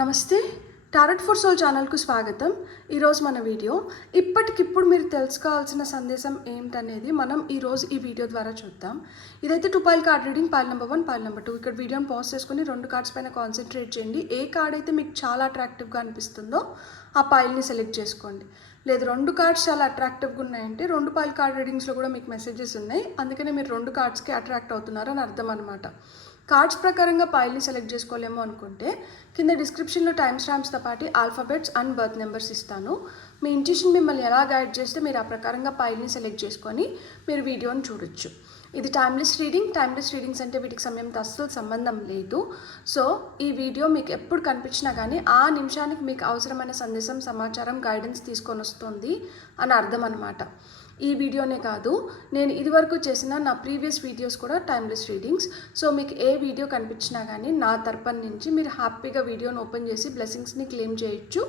నమస్తే, tarot for soul ఛానల్కు స్వాగతం. ఈరోజు మన వీడియో ఇప్పటికిప్పుడు మీరు తెలుసుకోవాల్సిన సందేశం ఏంటనేది మనం ఈరోజు ఈ వీడియో ద్వారా చూద్దాం. ఇదైతే 2 pile card reading, pile number 1, pile number 2. ఇక్కడ వీడియోని పాజ్ చేసుకొని 2 కార్డ్స్ పైన కాన్సన్ట్రేట్ చేయండి. ఏ కార్డ్ అయితే మీకు చాలా అట్రాక్టివ్గా అనిపిస్తుందో ఆ పైల్ని సెలెక్ట్ చేసుకోండి. లేదు 2 కార్డ్స్ చాలా అట్రాక్టివ్గా ఉన్నాయంటే 2 పైల్ కార్డ్ రీడింగ్స్లో కూడా మీకు మెసేజెస్ ఉన్నాయి, అందుకనే మీరు 2 కార్డ్స్కి అట్రాక్ట్ అవుతున్నారు అని అర్థం అనమాట. కార్డ్స్ ప్రకారంగా పైల్ని సెలెక్ట్ చేసుకోలేమో అనుకుంటే కింద డిస్క్రిప్షన్లో టైమ్ స్టాంప్స్తో పాటు ఆల్ఫాబెట్స్ అండ్ బర్త్ నెంబర్స్ ఇస్తాను. మీ ఇంట్యూషన్ మిమ్మల్ని ఎలా గైడ్ చేస్తే మీరు ఆ ప్రకారంగా పైల్ని సెలెక్ట్ చేసుకొని మీరు వీడియోని చూడొచ్చు. ఇది టైమ్లెస్ రీడింగ్స్ అంటే వీటికి సమయంతో అస్సలు సంబంధం లేదు. సో ఈ వీడియో మీకు ఎప్పుడు కనిపించినా కానీ ఆ నిమిషానికి మీకు అవసరమైన సందేశం, సమాచారం, గైడెన్స్ తీసుకొని వస్తుంది అని అర్థం అనమాట. ఈ వీడియోనే కాదు, నేను ఇదివరకు చేసిన నా ప్రీవియస్ వీడియోస్ కూడా టైమ్లెస్ రీడింగ్స్. సో మీకు ఏ వీడియో కనిపించినా కానీ నా తరపున నుంచి మీరు హ్యాపీగా వీడియోని ఓపెన్ చేసి బ్లెస్సింగ్స్ని క్లెయిమ్ చేయొచ్చు,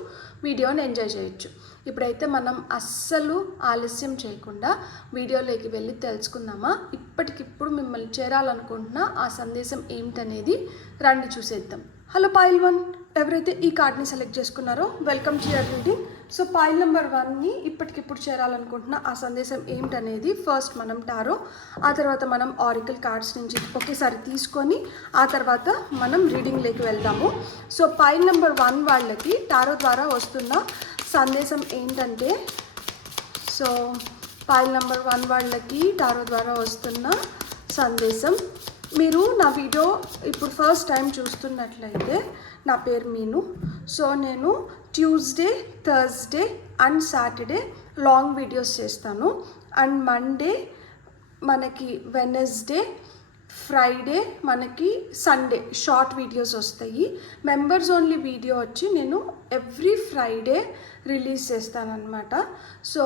వీడియోని ఎంజాయ్ చేయొచ్చు. ఇప్పుడైతే మనం అస్సలు ఆలస్యం చేయకుండా వీడియోలోకి వెళ్ళి తెలుసుకుందామా. ఇప్పటికిప్పుడు మిమ్మల్ని చేరాలనుకుంటున్న ఆ సందేశం ఏమిటనేది రండి చూసేద్దాం. హలో పైల్ 1, ఎవరైతే ఈ కార్డ్ని సెలెక్ట్ చేసుకున్నారో welcome to your reading. So pile number 1ని ఇప్పటికిప్పుడు చేరాలనుకుంటున్న ఆ సందేశం ఏమిటనేది ఫస్ట్ మనం టారో, ఆ తర్వాత మనం ఆరికల్ కార్డ్స్ నుంచి ఒకేసారి తీసుకొని ఆ తర్వాత మనం రీడింగ్లోకి వెళ్దాము. సో పైల్ నెంబర్ 1 వాళ్ళకి టారో ద్వారా వస్తున్న సందేశం ఏంటంటే, సో పైల్ నెంబర్ 1 వాళ్ళకి టారో ద్వారా వస్తున్న సందేశం, మీరు నా వీడియో ఇప్పుడు ఫస్ట్ టైం చూస్తున్నట్లయితే నా పేరు మీను. సో నేను Tuesday, Thursday and Saturday long videos చేస్తాను. అండ్ మండే మనకి, వెనస్డే, ఫ్రైడే మనకి, సండే షార్ట్ వీడియోస్ వస్తాయి. మెంబర్స్ ఓన్లీ వీడియో వచ్చి నేను ఎవ్రీ ఫ్రైడే రిలీజ్ చేస్తానన్నమాట. సో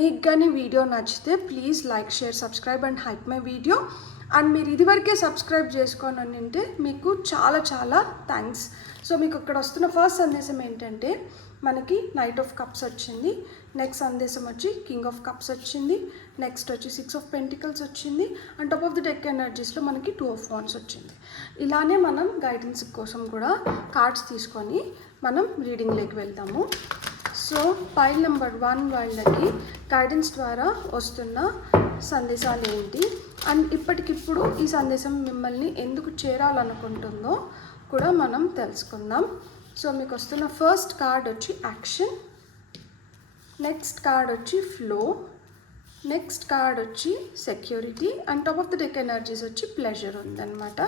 మీకు కానీ వీడియో నచ్చితే please like, share, subscribe and hype my video. And మీరు ఇదివరకే సబ్స్క్రైబ్ చేసుకోని అంటే మీకు చాలా చాలా థ్యాంక్స్. సో మీకు ఇక్కడ వస్తున్న ఫస్ట్ సందేశం ఏంటంటే, మనకి నైట్ ఆఫ్ కప్స్ వచ్చింది, నెక్స్ట్ సందేశం వచ్చి కింగ్ ఆఫ్ కప్స్ వచ్చింది, నెక్స్ట్ వచ్చి 6 ఆఫ్ పెంటికల్స్ వచ్చింది, and top of the deck ఎనర్జీస్లో మనకి 2 ఆఫ్ వాండ్స్ వచ్చింది. ఇలానే మనం గైడెన్స్ కోసం కూడా కార్డ్స్ తీసుకొని మనం రీడింగ్లోకి వెళ్తాము. సో పైల్ నెంబర్ 1 వాళ్ళకి గైడెన్స్ ద్వారా వస్తున్న సందేశాలు ఏంటి, అండ్ ఇప్పటికిప్పుడు ఈ సందేశం మిమ్మల్ని ఎందుకు చేరాలనుకుంటుందో కూడా మనం తెలుసుకుందాం. సో మీకు వస్తున్న ఫస్ట్ కార్డ్ వచ్చి యాక్షన్, నెక్స్ట్ కార్డ్ వచ్చి ఫ్లో, నెక్స్ట్ కార్డ్ వచ్చి security, and top of the deck energies వచ్చి ప్లెజర్ ఉందన్నమాట.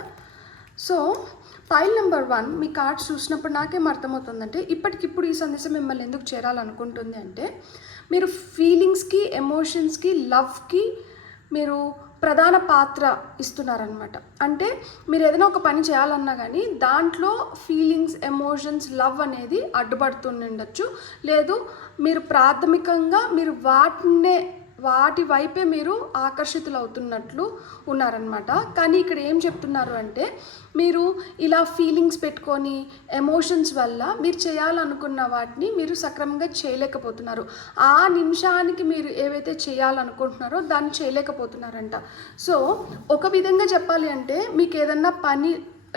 సో పైల్ నెంబర్ 1 మీ కార్డ్స్ చూసినప్పుడు నాకేం అర్థమవుతుందంటే, ఇప్పటికిప్పుడు ఈ సందేశం మిమ్మల్ని ఎందుకు చేరాలనుకుంటుంది అంటే, మీరు ఫీలింగ్స్కి, ఎమోషన్స్కి, లవ్కి మీరు ప్రధాన పాత్ర ఇస్తున్నారనమాట. అంటే మీరు ఏదైనా ఒక పని చేయాలన్నా కానీ దాంట్లో ఫీలింగ్స్, ఎమోషన్స్, లవ్ అనేది అడ్డుపడుతుండొచ్చు. లేదు మీరు ప్రాథమికంగా మీరు వాటి వైపే మీరు ఆకర్షితులు అవుతున్నట్లు ఉన్నారనమాట. కానీ ఇక్కడ ఏం చెప్తున్నారు అంటే, మీరు ఇలా ఫీలింగ్స్ పెట్టుకొని ఎమోషన్స్ వల్ల మీరు చేయాలనుకున్న వాటిని మీరు సక్రమంగా చేయలేకపోతున్నారు. ఆ నిమిషానికి మీరు ఏవైతే చేయాలనుకుంటున్నారో దాన్ని చేయలేకపోతున్నారంట. సో ఒక విధంగా చెప్పాలి అంటే, మీకు ఏదన్నా పని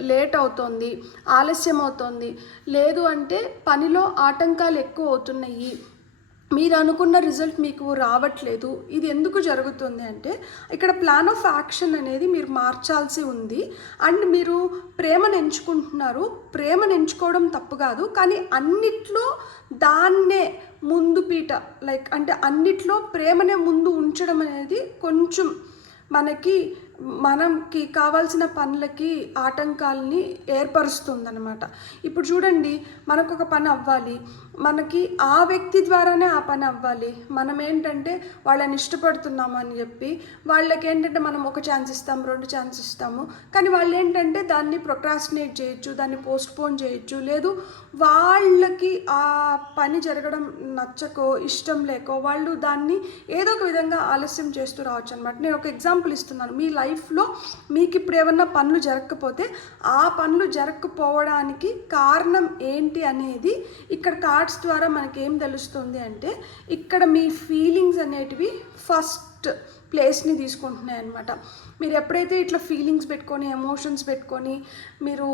లేట్ అవుతుంది, ఆలస్యం అవుతుంది, లేదు అంటే పనిలో ఆటంకాలు ఎక్కువ అవుతున్నాయి, మీరు అనుకున్న రిజల్ట్ మీకు రావట్లేదు, ఇది ఎందుకు జరుగుతుంది అంటే, ఇక్కడ ప్లాన్ ఆఫ్ యాక్షన్ అనేది మీరు మార్చాల్సి ఉంది. అండ్ మీరు ప్రేమను ఎంచుకుంటున్నారు. ప్రేమను ఎంచుకోవడం తప్పు కాదు, కానీ అన్నిట్లో దాన్నే ముందు పీట, లైక్ అంటే అన్నిట్లో ప్రేమనే ముందు ఉంచడం అనేది కొంచెం మనకి కావాల్సిన పనులకి ఆటంకాలని ఏర్పరుస్తుందన్నమాట. ఇప్పుడు చూడండి, మనకు ఒక పని అవ్వాలి, మనకి ఆ వ్యక్తి ద్వారానే ఆ పని అవ్వాలి. మనం ఏంటంటే వాళ్ళని ఇష్టపడుతున్నామని చెప్పి వాళ్ళకి ఏంటంటే మనం 1 ఛాన్స్ ఇస్తాము, 2 ఛాన్స్ ఇస్తాము, కానీ వాళ్ళు ఏంటంటే దాన్ని ప్రొక్రాస్టినేట్ చేయొచ్చు, దాన్ని పోస్ట్పోన్ చేయొచ్చు, లేదు వాళ్ళకి ఆ పని జరగడం నచ్చకో, ఇష్టం లేకో వాళ్ళు దాన్ని ఏదో ఒక విధంగా ఆలస్యం చేస్తూ రావచ్చు అనమాట. నేను ఒక ఎగ్జాంపుల్ ఇస్తున్నాను. మీ లైఫ్లో మీకు ఇప్పుడు ఏమన్నా పనులు జరగకపోతే ఆ పనులు జరగకపోవడానికి కారణం ఏంటి అనేది ఇక్కడ కార్డ్స్ ద్వారా మనకేం తెలుస్తుంది అంటే, ఇక్కడ మీ ఫీలింగ్స్ అనేటివి ఫస్ట్ ప్లేస్ని తీసుకుంటున్నాయి అన్నమాట. మీరు ఎప్పుడైతే ఇట్లా ఫీలింగ్స్ పెట్టుకొని, ఎమోషన్స్ పెట్టుకొని మీరు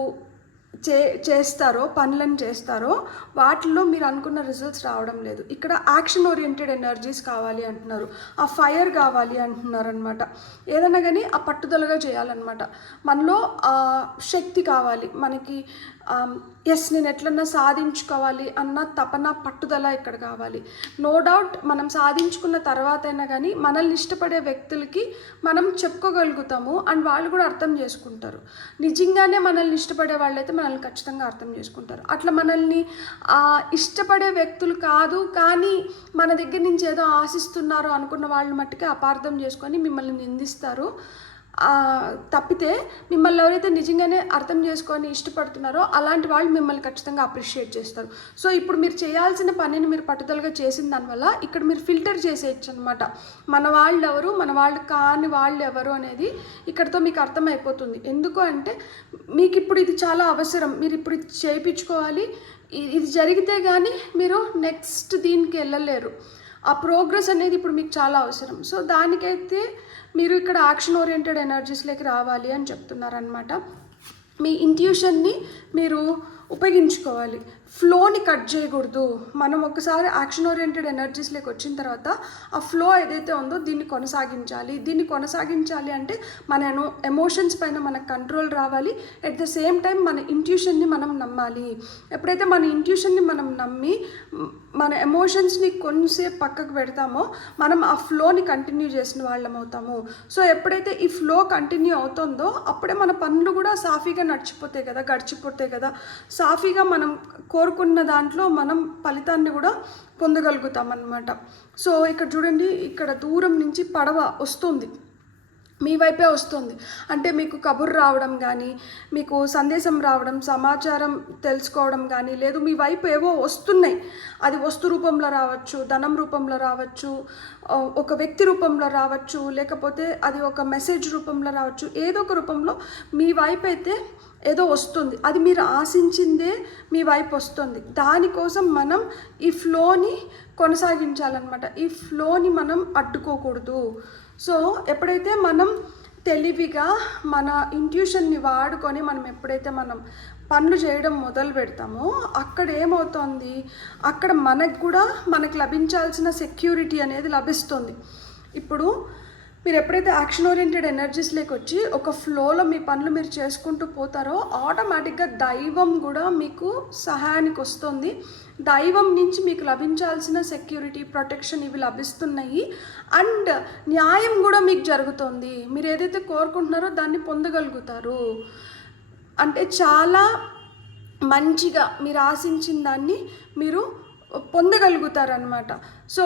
చేస్తారో పనులను చేస్తారో వాటిల్లో మీరు అనుకున్న రిజల్ట్స్ రావడం లేదు. ఇక్కడ యాక్షన్ ఓరియంటెడ్ ఎనర్జీస్ కావాలి అంటున్నారు, ఆ ఫైర్ కావాలి అంటున్నారు అనమాట. ఏదైనా కానీ ఆ పట్టుదలగా చేయాలన్నమాట. మనలో శక్తి కావాలి మనకి. ఎస్ నేను ఎట్లన్నా సాధించుకోవాలి అన్న తపన పట్టుదల ఇక్కడ కావాలి. నో డౌట్ మనం సాధించుకున్న తర్వాత అయినా కానీ మనల్ని ఇష్టపడే వ్యక్తులకి మనం చెప్పుకోగలుగుతాము అండ్ వాళ్ళు కూడా అర్థం చేసుకుంటారు. నిజంగానే మనల్ని ఇష్టపడే వాళ్ళైతే మనల్ని ఖచ్చితంగా అర్థం చేసుకుంటారు. అట్లా మనల్ని ఇష్టపడే వ్యక్తులు కాదు కానీ మన దగ్గర నుంచి ఏదో ఆశిస్తున్నారు అనుకున్న వాళ్ళు మట్టుకే అపార్థం చేసుకొని మిమ్మల్ని నిందిస్తారు. తప్పితే మిమ్మల్ని ఎవరైతే నిజంగానే అర్థం చేసుకొని ఇష్టపడుతున్నారో అలాంటి వాళ్ళు మిమ్మల్ని ఖచ్చితంగా అప్రిషియేట్ చేస్తారు. సో ఇప్పుడు మీరు చేయాల్సిన పనిని మీరు పట్టుదలగా చేసిన దానివల్ల ఇక్కడ మీరు ఫిల్టర్ చేసేయచ్చు అనమాట. మన వాళ్ళు ఎవరు, మన వాళ్ళు కాని వాళ్ళు ఎవరు అనేది ఇక్కడతో మీకు అర్థమైపోతుంది. ఎందుకు అంటే మీకు ఇప్పుడు ఇది చాలా అవసరం, మీరు ఇప్పుడు ఇది చేయించుకోవాలి. ఇది జరిగితే కానీ మీరు నెక్స్ట్ దీనికి వెళ్ళలేరు. ఆ ప్రోగ్రెస్ అనేది ఇప్పుడు మీకు చాలా అవసరం. సో దానికైతే మీరు ఇక్కడ యాక్షన్ ఓరియంటెడ్ ఎనర్జీస్లోకి రావాలి అని చెప్తున్నారనమాట. మీ ఇంట్యూషన్ని మీరు ఉపయోగించుకోవాలి, ఫ్లోని కట్ చేయకూడదు. మనం ఒకసారి యాక్షన్ ఓరియంటెడ్ ఎనర్జీస్లోకి వచ్చిన తర్వాత ఆ ఫ్లో ఏదైతే ఉందో దీన్ని కొనసాగించాలి అంటే మన ఎమోషన్స్ పైన మనకు కంట్రోల్ రావాలి. ఎట్ ద సేమ్ టైం మన ఇంట్యూషన్ని మనం నమ్మాలి. ఎప్పుడైతే మన ఇంట్యూషన్ని మనం నమ్మి మన ఎమోషన్స్ని కొంచెంసేపు పక్కకు పెడతామో మనం ఆ ఫ్లోని కంటిన్యూ చేసిన వాళ్ళం అవుతాము. సో ఎప్పుడైతే ఈ ఫ్లో కంటిన్యూ అవుతుందో అప్పుడే మన పనులు కూడా సాఫీగా గడిచిపోతాయి కదా. సాఫీగా మనం కోరుకున్న దాంట్లో మనం ఫలితాన్ని కూడా పొందగలుగుతాం అన్నమాట. సో ఇక్కడ చూడండి, ఇక్కడ దూరం నుంచి పడవ వస్తుంది, మీ వైపే వస్తుంది. అంటే మీకు కబుర్ రావడం కానీ, మీకు సందేశం రావడం, సమాచారం తెలుసుకోవడం కానీ, లేదు మీ వైపు ఏవో వస్తున్నాయి. అది వస్తు రూపంలో రావచ్చు, ధనం రూపంలో రావచ్చు, ఒక వ్యక్తి రూపంలో రావచ్చు, లేకపోతే అది ఒక మెసేజ్ రూపంలో రావచ్చు. ఏదో ఒక రూపంలో మీ వైపు అయితే ఏదో వస్తుంది. అది మీరు ఆశించిందే మీ వైపు వస్తుంది. దానికోసం మనం ఈ ఫ్లోని కొనసాగించాలన్నమాట. ఈ ఫ్లోని మనం అడ్డుకోకూడదు. సో ఎప్పుడైతే మనం తెలివిగా మన ఇంట్యూషన్ని వాడుకొని ఎప్పుడైతే మనం పనులు చేయడం మొదలు పెడతామో అక్కడ ఏమవుతుంది, అక్కడ మనకు లభించాల్సిన సెక్యూరిటీ అనేది లభిస్తుంది. ఇప్పుడు మీరు ఎప్పుడైతే యాక్షన్ ఓరియంటెడ్ ఎనర్జీస్లోకి వచ్చి ఒక ఫ్లోలో మీ పనులు మీరు చేసుకుంటూ పోతారో ఆటోమేటిక్గా దైవం కూడా మీకు సహాయానికి వస్తుంది. దైవం నుంచి మీకు లభించాల్సిన సెక్యూరిటీ, ప్రొటెక్షన్ ఇవి లభిస్తున్నాయి. అండ్ న్యాయం కూడా మీకు జరుగుతుంది. మీరు ఏదైతే కోరుకుంటున్నారో దాన్ని పొందగలుగుతారు. అంటే చాలా మంచిగా మీరు ఆశించిన దాన్ని మీరు పొందగలుగుతారనమాట. సో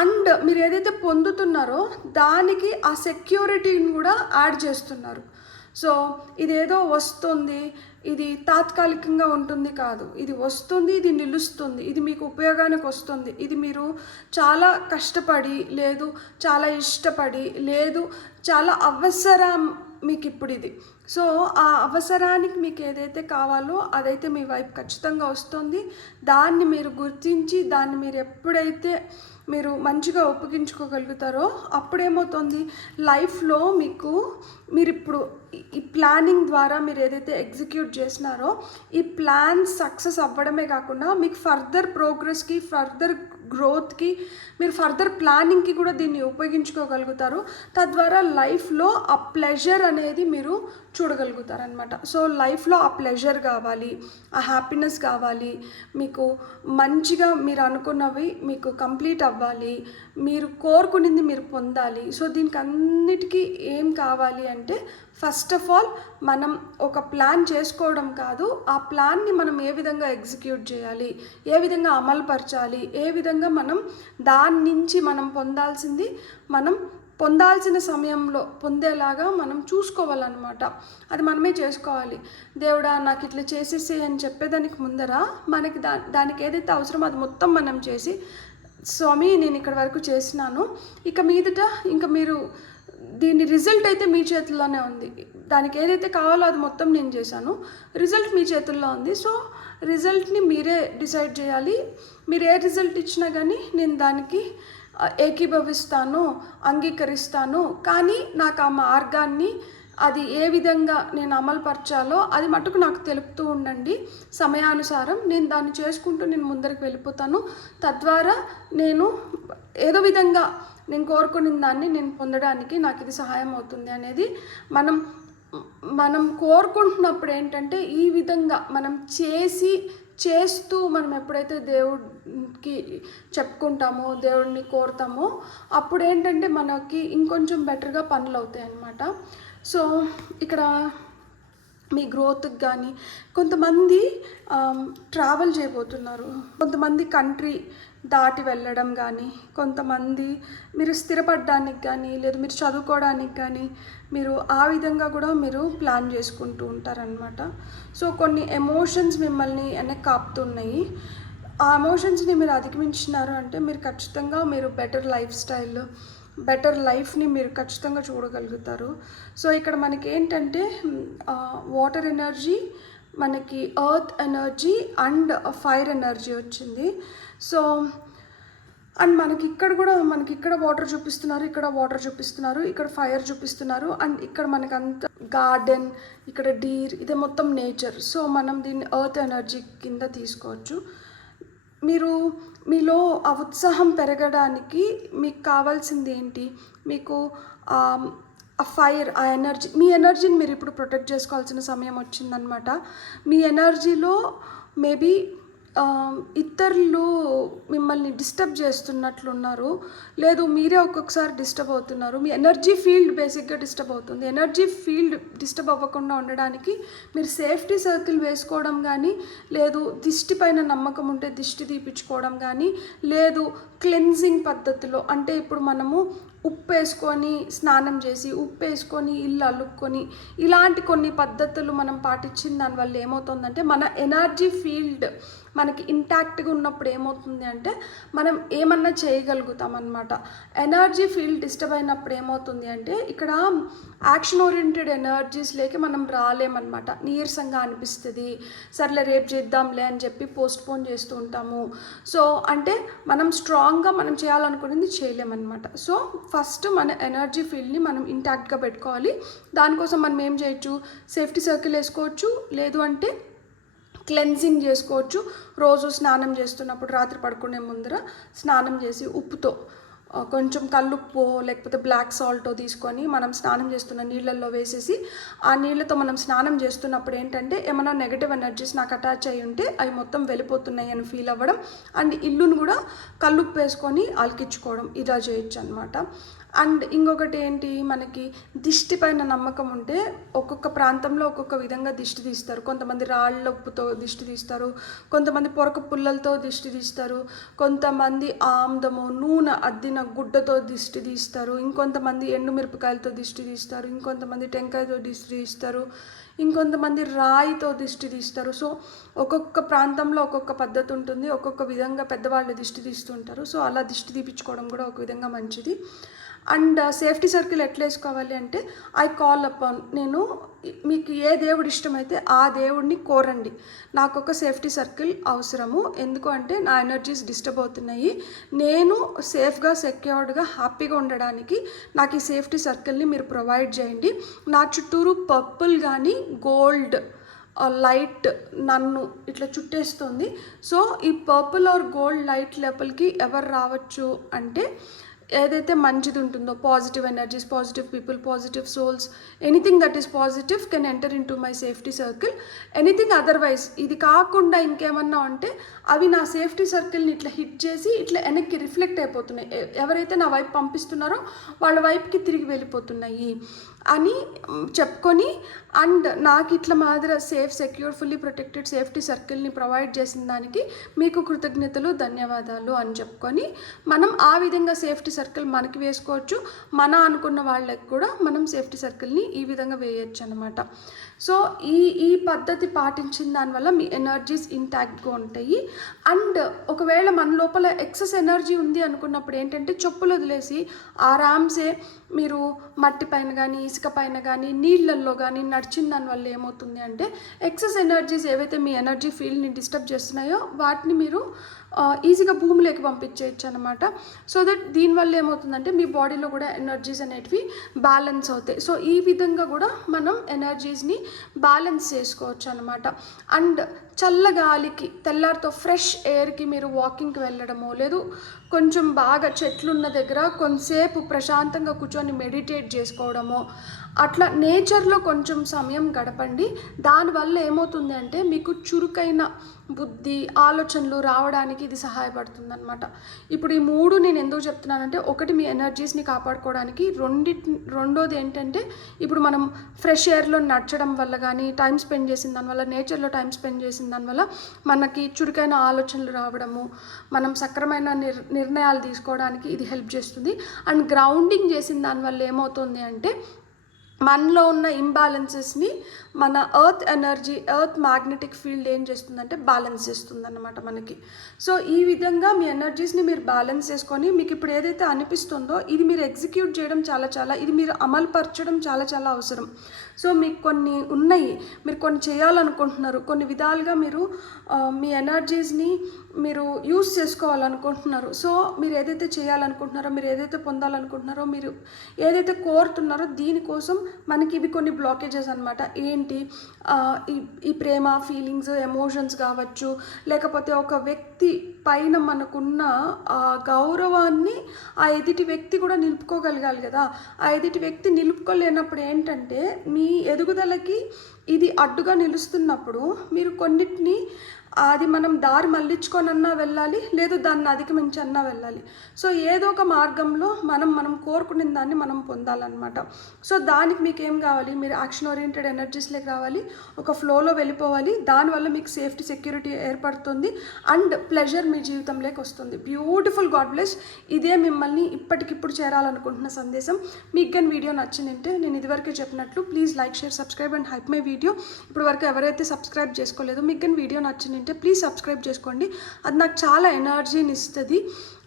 అండ్ మీరు ఏదైతే పొందుతున్నారో దానికి ఆ సెక్యూరిటీని కూడా యాడ్ చేస్తున్నారు. సో ఇదేదో వస్తుంది, ఇది తాత్కాలికంగా ఉంటుంది కాదు, ఇది వస్తుంది, ఇది నిలుస్తుంది, ఇది మీకు ఉపయోగానికి వస్తుంది, ఇది మీరు చాలా కష్టపడి, లేదు చాలా ఇష్టపడి, లేదు చాలా అవసరం మీకు ఇప్పుడు ఇది. సో ఆ అవసరానికి మీకు ఏదైతే కావాలో అదైతే మీ వైపు ఖచ్చితంగా వస్తుంది. దాన్ని మీరు గుర్తించి దాన్ని మీరు ఎప్పుడైతే మీరు మంచిగా ఒప్పగించుకోగలుగుతారో అప్పుడేమవుతుంది, లైఫ్లో మీరు ఇప్పుడు ఈ ప్లానింగ్ ద్వారా మీరు ఏదైతే ఎగ్జిక్యూట్ చేసినారో ఈ ప్లాన్ సక్సెస్ అవ్వడమే కాకుండా మీకు ఫర్దర్ ప్రోగ్రెస్కి, ఫర్దర్ గ్రోత్కి, మీరు ఫర్దర్ ప్లానింగ్కి కూడా దీన్ని ఉపయోగించుకోగలుగుతారు. తద్వారా లైఫ్లో ఆ ప్లెజర్ అనేది మీరు చూడగలుగుతారనమాట. సో లైఫ్లో ఆ ప్లెజర్ కావాలి, ఆ హ్యాపీనెస్ కావాలి, మీకు మంచిగా మీరు అనుకున్నవి మీకు కంప్లీట్ అవ్వాలి, మీరు కోరుకునింది మీరు పొందాలి. సో దీనికి అన్నిటికీ ఏం కావాలి అంటే ఫస్ట్ ఆఫ్ ఆల్ మనం ఒక ప్లాన్ చేసుకోవడం కాదు, ఆ ప్లాన్ని మనం ఏ విధంగా ఎగ్జిక్యూట్ చేయాలి, ఏ విధంగా అమలుపరచాలి, ఏ విధంగా మనం దాని నుంచి మనం పొందాల్సిన సమయంలో పొందేలాగా మనం చూసుకోవాలన్నమాట. అది మనమే చేసుకోవాలి. దేవుడా నాకు ఇట్లా చేసేసి అని చెప్పేదానికి ముందర మనకి దానికి ఏదైతే అవసరమో అది మొత్తం మనం చేసి, స్వామి నేను ఇక్కడ వరకు చేసినాను, ఇక మీదట ఇంకా మీరు దీని రిజల్ట్ అయితే మీ చేతుల్లోనే ఉంది, దానికి ఏదైతే కావాలో అది మొత్తం నేను చేశాను, రిజల్ట్ మీ చేతుల్లో ఉంది. సో రిజల్ట్ని మీరే డిసైడ్ చేయాలి. మీరు ఏ రిజల్ట్ ఇచ్చినా కానీ నేను దానికి ఏకీభవిస్తాను, అంగీకరిస్తాను. కానీ నాకు ఆ మార్గాన్ని, అది ఏ విధంగా నేను అమలుపరచాలో అది మటుకు నాకు తెలుపుతూ ఉండండి. సమయానుసారం నేను దాన్ని చేసుకుంటూ నేను ముందరికి వెళ్ళిపోతాను. తద్వారా నేను ఏదో విధంగా నేను కోరుకున్న దాన్ని నేను పొందడానికి నాకు ఇది సహాయం అవుతుంది అనేది మనం కోరుకుంటున్నప్పుడు ఏంటంటే ఈ విధంగా మనం చేస్తూ మనం ఎప్పుడైతే దేవుడికి చెప్పుకుంటామో, దేవుడిని కోరుతామో, అప్పుడు ఏంటంటే మనకి ఇంకొంచెం బెటర్గా పనులు అవుతాయి అన్నమాట. సో ఇక్కడ మీ గ్రోత్కి కానీ కొంతమంది ట్రావెల్ చేయబోతున్నారు, కొంతమంది కంట్రీ దాటి వెళ్ళడం కానీ, కొంతమంది మీరు స్థిరపడడానికి కానీ, లేదు మీరు చదువుకోవడానికి కానీ మీరు ఆ విధంగా కూడా మీరు ప్లాన్ చేసుకుంటూ ఉంటారనమాట. సో కొన్ని ఎమోషన్స్ మిమ్మల్ని వెనక్కి ఆపుతున్నాయి. ఆ ఎమోషన్స్ని మీరు అధిగమించినారు అంటే మీరు ఖచ్చితంగా మీరు బెటర్ లైఫ్ని మీరు ఖచ్చితంగా చూడగలుగుతారు. సో ఇక్కడ మనకి ఏంటంటే వాటర్ ఎనర్జీ, మనకి earth energy and fire energy వచ్చింది. సో అండ్ మనకి ఇక్కడ వాటర్ చూపిస్తున్నారు, ఇక్కడ వాటర్ చూపిస్తున్నారు, ఇక్కడ ఫైర్ చూపిస్తున్నారు, అండ్ ఇక్కడ మనకి అంత గార్డెన్, ఇక్కడ డీర్, ఇదే మొత్తం నేచర్. సో మనం దీన్ని ఎర్త్ ఎనర్జీ కింద తీసుకోవచ్చు. మీలో ఆ ఉత్సాహం పెరగడానికి మీకు కావాల్సింది ఏంటి? మీకు ఆ ఫైర్, ఆ ఎనర్జీ, మీ ఎనర్జీని మీరు ఇప్పుడు ప్రొటెక్ట్ చేసుకోవాల్సిన సమయం వచ్చిందనమాట. మీ ఎనర్జీలో మేబీ ఇతరులు మిమ్మల్ని డిస్టర్బ్ చేస్తున్నట్లున్నారు, లేదు మీరే ఒక్కొక్కసారి డిస్టర్బ్ అవుతున్నారు. మీ ఎనర్జీ ఫీల్డ్ బేసిక్గా డిస్టర్బ్ అవుతుంది. ఎనర్జీ ఫీల్డ్ డిస్టర్బ్ అవ్వకుండా ఉండడానికి మీరు సేఫ్టీ సర్కిల్ వేసుకోవడం కానీ, లేదు దిష్టి పైన నమ్మకం ఉంటే దిష్టి తీపించుకోవడం కానీ, లేదు క్లెన్జింగ్ పద్ధతిలో, అంటే ఇప్పుడు మనము ఉప్పు వేసుకొని స్నానం చేసి, ఉప్పు వేసుకొని ఇల్లు అల్లుక్కొని, ఇలాంటి కొన్ని పద్ధతులు మనం పాటించిన దానివల్ల ఏమవుతుందంటే మన ఎనర్జీ ఫీల్డ్ మనకి ఇంటాక్ట్గా ఉన్నప్పుడు ఏమవుతుంది అంటే మనం ఏమన్నా చేయగలుగుతాం అన్నమాట. ఎనర్జీ ఫీల్డ్ డిస్టర్బ్ అయినప్పుడు ఏమవుతుంది అంటే ఇక్కడ యాక్షన్ ఓరియంటెడ్ ఎనర్జీస్ లేక మనం రాలేమన్నమాట. నీరసంగా అనిపిస్తుంది, సర్లే రేపు చేద్దాంలే అని చెప్పి పోస్ట్పోన్ చేస్తూ ఉంటాము. సో అంటే మనం స్ట్రాంగ్గా మనం చేయాలనుకునేది చేయలేమన్నమాట. సో ఫస్ట్ మన ఎనర్జీ ఫీల్డ్ని మనం ఇంటాక్ట్గా పెట్టుకోవాలి. దానికోసం మనం ఏం చేయొచ్చు? సేఫ్టీ సర్కిల్ వేసుకోవచ్చు, లేదు అంటే క్లెన్జింగ్ చేసుకోవచ్చు. రోజు స్నానం చేస్తున్నప్పుడు రాత్రి పడుకునే ముందర స్నానం చేసి ఉప్పుతో కొంచెం కల్లుప్పు లేకపోతే బ్లాక్ సాల్ట్ తీసుకొని మనం స్నానం చేస్తున్న నీళ్ళల్లో వేసేసి, ఆ నీళ్ళతో మనం స్నానం చేస్తున్నప్పుడు ఏంటంటే ఏమైనా నెగటివ్ ఎనర్జీస్ నాకు అటాచ్ అయ్యి ఉంటే అవి మొత్తం వెళ్ళిపోతున్నాయి అని ఫీల్ అవ్వడం, అండ్ ఇల్లును కూడా కల్లుప్పు వేసుకొని అలికించుకోవడం, ఇలా చేయొచ్చు అనమాట. అండ్ ఇంకొకటి ఏంటి, మనకి దిష్టి పైన నమ్మకం ఉంటే ఒక్కొక్క ప్రాంతంలో ఒక్కొక్క విధంగా దిష్టి తీస్తారు. కొంతమంది రాళ్ళ ఉప్పుతో దిష్టి తీస్తారు, కొంతమంది పొరక పుల్లలతో దిష్టి తీస్తారు, కొంతమంది ఆమ్దము నూనె అద్దిన గుడ్డతో దిష్టి తీస్తారు, ఇంకొంతమంది ఎండుమిరపకాయలతో దిష్టి తీస్తారు, ఇంకొంతమంది టెంకాయతో దిష్టి తీస్తారు, ఇంకొంతమంది రాయితో దిష్టి తీస్తారు. సో ఒక్కొక్క ప్రాంతంలో ఒక్కొక్క పద్ధతి ఉంటుంది, ఒక్కొక్క విధంగా పెద్దవాళ్ళు దిష్టి తీస్తుంటారు. సో అలా దిష్టి తీపించుకోవడం కూడా ఒక విధంగా మంచిది. అండ్ సేఫ్టీ సర్కిల్ ఎట్లా వేసుకోవాలి అంటే ఐ కాల్ అపాన్, నేను మీకు ఏ దేవుడు ఇష్టమైతే ఆ దేవుడిని కోరండి, నాకు ఒక సేఫ్టీ సర్కిల్ అవసరము, ఎందుకు అంటే నా ఎనర్జీస్ డిస్టర్బ్ అవుతున్నాయి, నేను సేఫ్గా సెక్యూర్డ్గా హ్యాపీగా ఉండడానికి నాకు ఈ సేఫ్టీ సర్కిల్ని మీరు ప్రొవైడ్ చేయండి. నా చుట్టూరు పర్పుల్ కానీ గోల్డ్ లైట్ నన్ను ఇట్లా చుట్టేస్తుంది. సో ఈ పర్పుల్ ఆర్ గోల్డ్ లైట్ లోపలికి ఎవరు రావచ్చు అంటే ఏదైతే మంచిది ఉంటుందో, positive energies, positive people, positive souls, anything that is positive can enter in to my safety circle. Anything otherwise ఇది కాకుండా ఇంకేమన్నా ఉంటే అవి నా సేఫ్టీ సర్కిల్ని ఇట్లా హిట్ చేసి ఇట్లా వెనక్కి రిఫ్లెక్ట్ అయిపోతున్నాయి, ఎవరైతే నా వైపు పంపిస్తున్నారో వాళ్ళ వైపుకి తిరిగి వెళ్ళిపోతున్నాయి అని చెప్పుకొని, అండ్ నాకు ఇట్లా మాదిరి safe, secure, fully protected safety సర్కిల్ని ప్రొవైడ్ చేసిన దానికి మీకు కృతజ్ఞతలు, ధన్యవాదాలు అని చెప్పుకొని మనం ఆ విధంగా సేఫ్టీ సర్కిల్ మనకి వేసుకోవచ్చు. మన అనుకున్న వాళ్ళకి కూడా మనం సేఫ్టీ సర్కిల్ని ఈ విధంగా వేయచ్చు అనమాట. సో ఈ పద్ధతి పాటించిన దానివల్ల మీ ఎనర్జీస్ ఇంటాక్ట్గా ఉంటాయి. అండ్ ఒకవేళ మన లోపల ఎక్సెస్ ఎనర్జీ ఉంది అనుకున్నప్పుడు ఏంటంటే చెప్పులు వదిలేసి ఆరామ్సే మీరు మట్టి పైన కానీ ఇసుక పైన కానీ నీళ్ళల్లో కానీ నడిచిన దానివల్ల ఏమవుతుంది అంటే ఎక్సెస్ ఎనర్జీస్ ఏవైతే మీ ఎనర్జీ ఫీల్డ్ని డిస్టర్బ్ చేస్తున్నాయో వాటిని మీరు ఈజీగా భూమిలోకి పంపించేయచ్చు అనమాట. సో దట్ దీనివల్ల ఏమవుతుందంటే మీ బాడీలో కూడా ఎనర్జీస్ అనేటివి బ్యాలెన్స్ అవుతాయి. సో ఈ విధంగా కూడా మనం ఎనర్జీస్ని బ్యాలెన్స్ చేసుకోవచ్చు అనమాట. అండ్ చల్లగాలికి తెల్లారితో ఫ్రెష్ ఎయిర్కి మీరు వాకింగ్కి వెళ్ళడమో లేదు కొంచెం బాగా చెట్లున్న దగ్గర కొంతసేపు ప్రశాంతంగా కూర్చొని మెడిటేట్ చేసుకోవడమో అట్లా నేచర్లో కొంచెం సమయం గడపండి. దానివల్ల ఏమవుతుంది అంటే మీకు చురుకైన బుద్ధి ఆలోచనలు రావడానికి ఇది సహాయపడుతుంది అనమాట. ఇప్పుడు ఈ 3 నేను ఎందుకు చెప్తున్నానంటే ఒకటి మీ ఎనర్జీస్ని కాపాడుకోవడానికి, రెండోది ఏంటంటే ఇప్పుడు మనం ఫ్రెష్ ఎయిర్లో నడచడం వల్ల కానీ టైం స్పెండ్ చేసిన దానివల్ల నేచర్లో టైం స్పెండ్ చేసిన దానివల్ల మనకి చురుకైన ఆలోచనలు రావడము, మనం సక్రమైన నిర్ణయాలు తీసుకోవడానికి ఇది హెల్ప్ చేస్తుంది. అండ్ గ్రౌండింగ్ చేసిన దానివల్ల ఏమవుతుంది అంటే మనలో ఉన్న ఇంబ్యాలెన్సెస్ని మన earth energy earth magnetic field ఏం చేస్తుందంటే బ్యాలెన్స్ చేస్తుంది అన్నమాట మనకి. సో ఈ విధంగా మీ ఎనర్జీస్ని మీరు బ్యాలెన్స్ చేసుకొని మీకు ఇప్పుడు ఏదైతే అనిపిస్తుందో ఇది మీరు ఎగ్జిక్యూట్ చేయడం చాలా ఇది మీరు అమలుపరచడం చాలా అవసరం. సో మీకు కొన్ని ఉన్నాయి, మీరు కొన్ని చేయాలనుకుంటున్నారు, కొన్ని విధాలుగా మీరు మీ ఎనర్జీస్ని మీరు యూస్ చేసుకోవాలనుకుంటున్నారు. సో మీరు ఏదైతే చేయాలనుకుంటున్నారో, మీరు ఏదైతే పొందాలనుకుంటున్నారో, మీరు ఏదైతే కోరుతున్నారో దీనికోసం మనకి ఇవి కొన్ని బ్లాకేజెస్ అనమాట. ఏంటి ఈ ప్రేమ ఫీలింగ్స్ ఎమోషన్స్ కావచ్చు, లేకపోతే ఒక వ్యక్తి పైన మనకున్న ఆ గౌరవాన్ని ఆ ఎదుటి వ్యక్తి కూడా నిలుపుకోగలగాలి కదా. ఆ ఎదుటి వ్యక్తి నిలుపుకోలేనప్పుడు ఏంటంటే మీ ఎదుగుదలకి ఇది అడ్డుగా నిలుస్తున్నప్పుడు మీరు కొన్నిటిని అది మనం దారి మళ్ళించుకొనన్నా వెళ్ళాలి, లేదు దాన్ని అధిగమించి అన్నా వెళ్ళాలి. సో ఏదో ఒక మార్గంలో మనం కోరుకునే దాన్ని మనం పొందాలన్నమాట. సో దానికి మీకు ఏం కావాలి, మీరు యాక్షన్ ఓరియంటెడ్ ఎనర్జీస్లోకి రావాలి, ఒక ఫ్లోలో వెళ్ళిపోవాలి. దానివల్ల మీకు సేఫ్టీ సెక్యూరిటీ ఏర్పడుతుంది అండ్ ప్లెజర్ మీ జీవితంలోకి వస్తుంది. Beautiful, God bless. ఇదే మిమ్మల్ని ఇప్పటికిప్పుడు చేరాలనుకుంటున్న సందేశం. మీకు కానీ వీడియో నచ్చిందంటే నేను ఇదివరకే చెప్పినట్లు please like share subscribe and hype my video. ఇప్పుడు వరకు ఎవరైతే సబ్స్క్రైబ్ చేసుకోలేదో మీకు కానీ వీడియో నచ్చింది అంటే ప్లీజ్ సబ్స్క్రైబ్ చేసుకోండి, అది నాకు చాలా ఎనర్జీని ఇస్తుంది.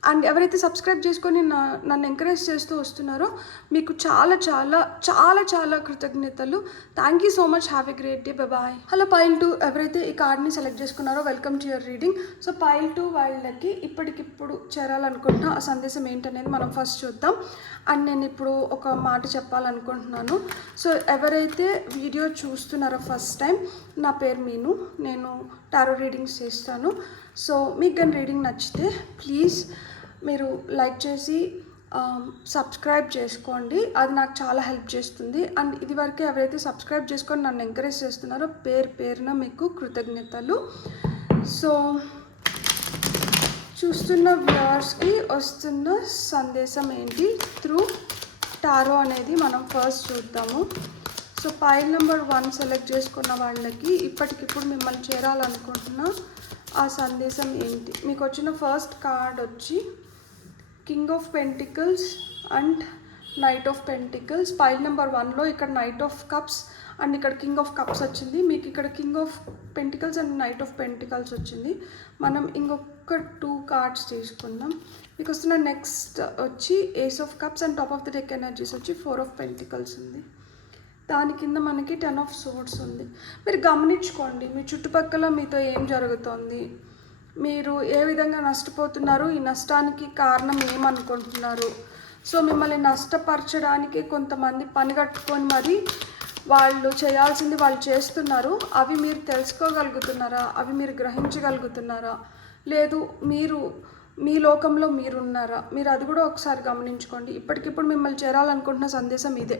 అండ్ ఎవరైతే సబ్స్క్రైబ్ చేసుకొని నన్ను ఎంకరేజ్ చేస్తూ వస్తున్నారో మీకు చాలా కృతజ్ఞతలు. Thank you so much. Have a great day. Bye. Hello pile 2 ఎవరైతే ఈ కార్డ్ని సెలెక్ట్ చేసుకున్నారో welcome to your reading. So pile 2 వాళ్ళకి ఇప్పటికిప్పుడు చేరాలనుకుంటున్నా ఆ సందేశం ఏంటనేది మనం ఫస్ట్ చూద్దాం. అండ్ నేను ఇప్పుడు ఒక మాట చెప్పాలనుకుంటున్నాను. సో ఎవరైతే వీడియో చూస్తున్నారో ఫస్ట్ టైం, నా పేరు మీను, నేను టారో రీడింగ్స్ చేస్తాను. సో మీకు కానీ రీడింగ్ నచ్చితే ప్లీజ్ మీరు లైక్ చేసి సబ్స్క్రైబ్ చేసుకోండి, అది నాకు చాలా హెల్ప్ చేస్తుంది. అండ్ ఇదివరకే ఎవరైతే సబ్స్క్రైబ్ చేసుకొని నన్ను ఎంకరేజ్ చేస్తున్నారో పేరున మీకు కృతజ్ఞతలు. సో చూస్తున్న వ్యూవర్స్కి వస్తున్న సందేశం ఏంటి త్రూ టారో అనేది మనం ఫస్ట్ చూద్దాము. సో పైల్ నెంబర్ 1 సెలెక్ట్ చేసుకున్న వాళ్ళకి ఇప్పటికిప్పుడు మిమ్మల్ని చేరాలనుకుంటున్న ఆ సందేశం ఏంటి? మీకు వచ్చిన ఫస్ట్ కార్డ్ వచ్చి king of pentacles and knight of pentacles. Pile number 1లో ఇక్కడ నైట్ ఆఫ్ కప్స్ అండ్ ఇక్కడ కింగ్ ఆఫ్ కప్స్ వచ్చింది. మీకు ఇక్కడ king of pentacles and knight of pentacles వచ్చింది. మనం ఇంకొక 2 కార్డ్స్ తీసుకుందాం. మీకు వస్తున్న నెక్స్ట్ వచ్చి ace of cups and top of the deck energies వచ్చి 4 ఆఫ్ పెంటికల్స్ ఉంది. దాని కింద మనకి 10 ఆఫ్ సోర్డ్స్ ఉంది. మీరు గమనించుకోండి మీ చుట్టుపక్కల మీతో ఏం జరుగుతుంది, మీరు ఏ విధంగా నష్టపోతున్నారు, ఈ నష్టానికి కారణం ఏమనుకుంటున్నారు. సో మిమ్మల్ని నష్టపరచడానికి కొంతమంది పనిగట్టుకొని మరి వాళ్ళు చేయాల్సింది వాళ్ళు చేస్తున్నారు. అవి మీరు తెలుసుకోగలుగుతున్నారా, అవి మీరు గ్రహించగలుగుతున్నారా, లేదు మీరు మీ లోకంలో మీరున్నారా, మీరు అది కూడా ఒకసారి గమనించుకోండి. ఇప్పటికిప్పుడు మిమ్మల్ని చేరాలనుకుంటున్న సందేశం ఇదే.